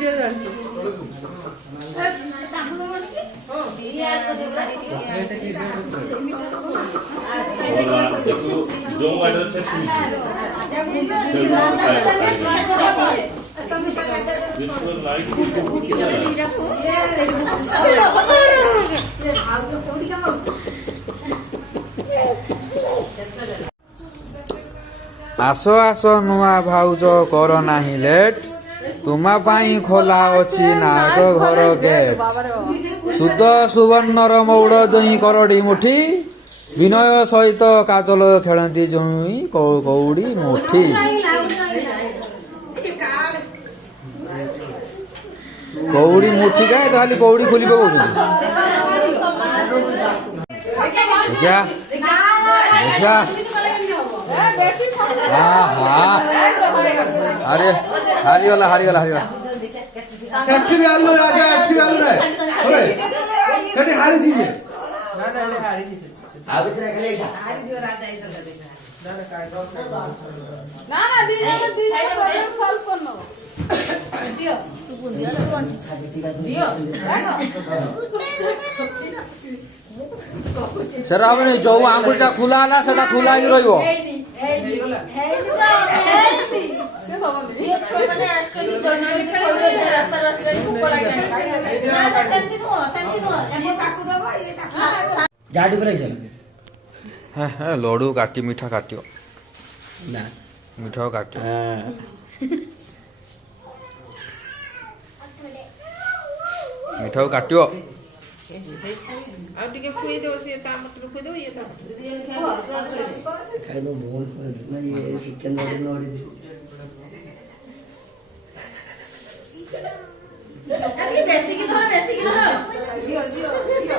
Video যাচ্ছে जो order से आस आस नुआ भाउज कर नाही लेट तुमा पाई खोला अछि नाग घर गेट शुद्ध सुवर्णर मौड़ जई करडी मुठी विनय सहित काजल खेलती जई कौड़ी मुठी कौड़ी मुठी का खाली कौड़ी खोली पकाउछन क्या क्या हाँ हाँ अरे हारीगला हारीगला हारीगला सेठी भी आलो राजा एठी भी आलो रे ओए सेठी हारी दीजिए आगे से खेले हारी जो राजा इधर देखा ना ना दीजिए प्रॉब्लम सॉल्व करनो दियो तू बुंदिया दियो सर आपने जो आंगुलटा खुला ना सेटा खुला ही रहिबो लडू काटी मीठा काटियो ना मीठा काटियो मीठा काटियो टिके खुई दो से टमाटर खुई दो ये खाइ दो बोल ना ये चिकन नोड़ी अरे बेसी की धरो दियो दियो दियो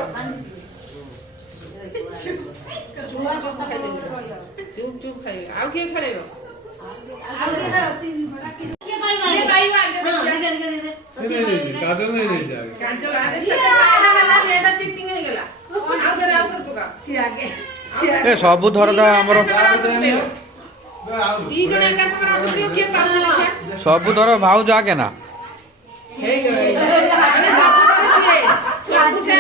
चुआ को खाइ दे चुप चुप खाइ आउ के खलेबो आउ के तीन बड़ा के खाइबा आगे कादो नहीं नहीं जाए कांचो आदे से खाइला एटा चिटिंग हे गेला आउ दे पका सी आगे ए सब थर तो हमर दी जने का सरा दियो के पाउच लिखा सब थर भाउज आके ना हे गई अरे सब से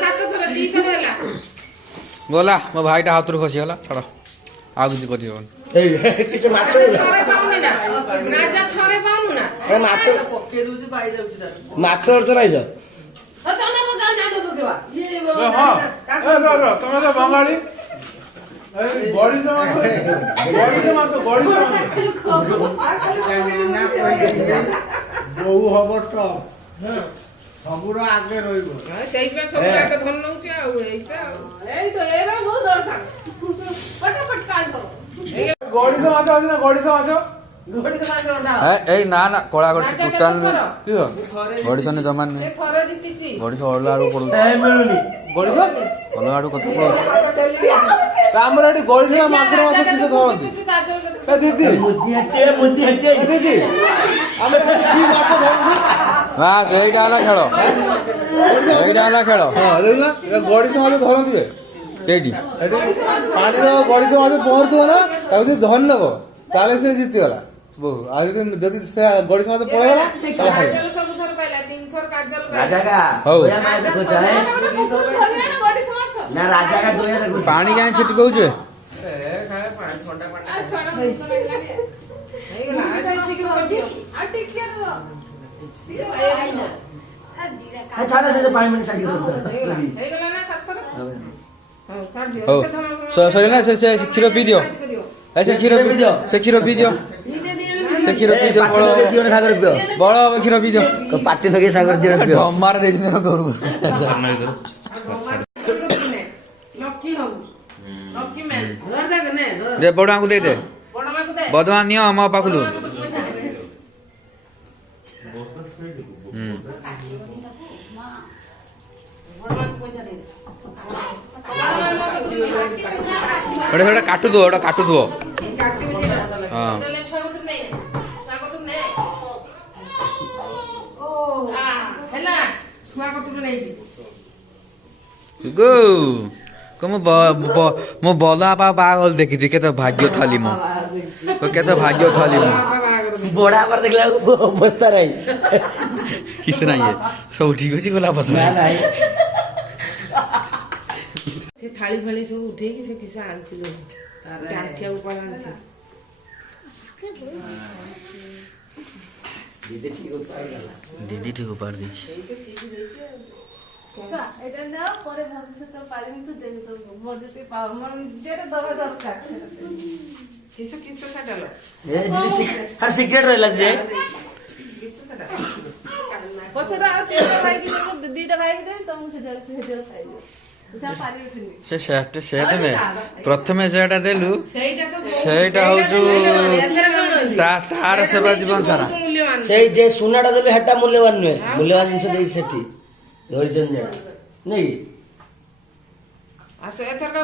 सात थोड़ा दी थोड़ा गला मो भाईटा हाथरू खसी गला छड़ आ कुछ करियो ए किछ माछ थोड़े पाउनी ना राजा थोड़े पाउनु ना ए माछ पके दूची पाई जाउची तार माछ अर्थ नाही छ चना पका ना पकेवा ये हां ए रो तमे तो बंगाली ए बॉडी से मार बॉडी से बहु हबट सबुरा आगे रहिबो सेई पे सब का धन नउची आ एइता एई तो एरा बहुत दरकार फटाफट काज करो गॉडी से मार ना गॉडी से मार घोड़ी से मार दो ए ना ना कोळा गडी टोटल कियो गडी सने जमान से फरो दितिची गडी ओला आडू पडू ए मिलुनी गॉडी से ओला आडू कत पडू ଆମର ଏଠି ଗଳିରେ ମାଗୁର ମାଛ କିସ ଧରନ୍ତି ଏ ଦିଦି ମୁଦି ହଟେ ଏ ଦିଦି ଆମେ କି ମାଛ ଧରନ୍ତି ବାସ୍ ଏଇଟା ହେଲା ଖେଳ ଏଇଟା ହେଲା ଖେଳ ହଁ ଦେଖୁନା ଏ ଗଡ଼ିଶ ମାଛ ଧରନ୍ତି ରେ କେଇଟି ଏଠି ପାଣିର ଗଡ଼ିଶ ମାଛ ପହଁରୁଥିବ ନା ତାକୁ ଯଦି ଧରି ନବ ତାହେଲେ ସେ ଜିତିଗଲା ବହୁ ଆଉ ଯଦି ସେ ଗଡ଼ିଶ ମାଛ ପଳେଇଗଲା ତାହେଲେ ହାରିଲା सब थर पहला तीन थर काजल राजा का हौ। दोया माय देखो चाहे ना राजा का दोया देखो पानी काहे छिटक होउछे छाड़ा से पानी में साड़ी हो सरी ना से क्षीर पी दियो ऐसे क्षीर पी दियो से क्षीर पी दियो से क्षीर पी दियो बड़ दियो ना सागर पियो बड़ क्षीर पी दियो पाटी लगे सागर दियो पियो मार दे दिन करू लकी हो लकी मैन घर जाके ने रे बड़ा को दे दे बड़ा मा को दे बदवान नियो हम पाखलु एटा एटा काटू दो हां गो कम मो बला पा पागल देखी थी केते भाग्य थाली मो केते भाग्य थाली मो ବଡା ଆବାର ଦେଖିଲା ବେଳକୁ ଅବସ୍ଥା ନାହିଁ କିଛି ନାହିଁ ସବୁ ଠିକ ଅଛି ଗଲା ନା ପସନ୍ଦ ନାହିଁ ସେ ଥାଳି ଫାଳି ସବୁ ଉଠେଇକି ସେ କିସ ଆଣିଥିଲୁ ଆଣ୍ଠିଆକୁ ପଳାନ୍ତି ଦିଦି ଠିକ ପାଇଗଲା ଦିଦି ଠିକ ଉପାଡି ଦେଇଛି এটা নাও পরে ভবিষ্যতে পারিনি তো দেবে তো মোর যদি পাও মোর যেটা দবা দরকার କିସ କିସ ସେଟା ଲୋ ଏ ଦିଦି ହଁ ସିକ୍ରେଟ ରହିଲା ଯେ କିସ ସେଟା পছটা তিনটা ভাই কি দেব দুইটা ভাই দেব তুমি সেটা খাইবে যা পারি উঠিনি ସେଇଟା ନେ ପ୍ରଥମେ যেটা ଦେଲୁ ସେଇଟା ତ ସେଇଟା ହଉଛୁ ସାର ସେବା ଜୀବନ ସାରା ମୂଲ୍ୟବାନ ସେଇ ଯେ ସୁନାଟା ଦେବେ ହେଟା ମୂଲ୍ୟବାନ ନୁହେଁ ମୂଲ୍ୟବାନ ଜିନିଷ ଦେଇ ସେଠି ଧରିଛନ୍ତି ନାଇଁ କି ଆସ ଏଥର